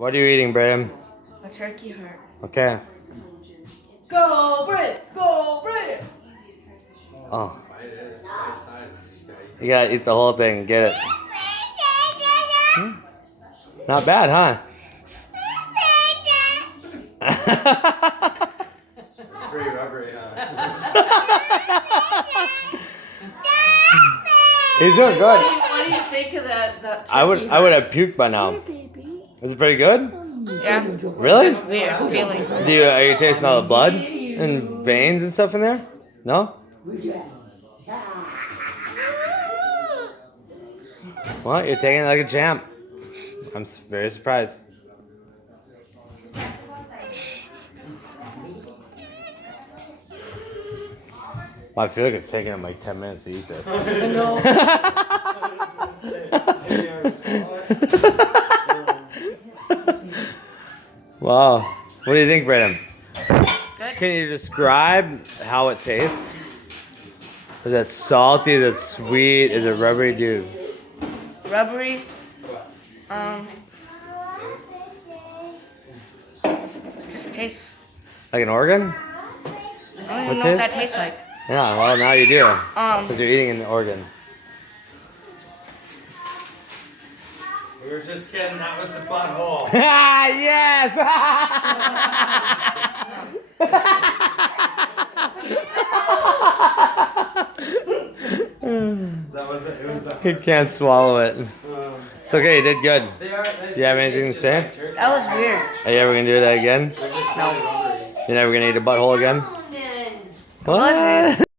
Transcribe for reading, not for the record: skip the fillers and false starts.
What are you eating, Braden? A turkey heart. Okay. Go, Braden! Go, Braden! Oh. You gotta eat the whole thing. Get it. Not bad, huh? It's pretty rubbery, huh? He's doing good. What do you think of that turkey I would have puked by now. baby. Is it pretty good? Yeah. Really? It's weird feeling. Are you tasting all the blood and veins and stuff in there? No? Well, you're taking it like a champ. I'm very surprised. Well, I feel like it's taking him like 10 minutes to eat this. Wow. What do you think, Braden? Good. Can you describe how it tastes? Is it salty? Is it sweet? Is it rubbery, dude? Rubbery. Just tastes. Like an organ? I don't even What know what that taste? tastes like. Yeah, well, now you do. Because you're eating an organ. We were just kidding, that was the butthole. Yes! He can't swallow it. It's okay, you did good. Do you have anything to say? That was weird. Are you ever gonna do that again? No. You're never gonna eat a butthole again? Was it?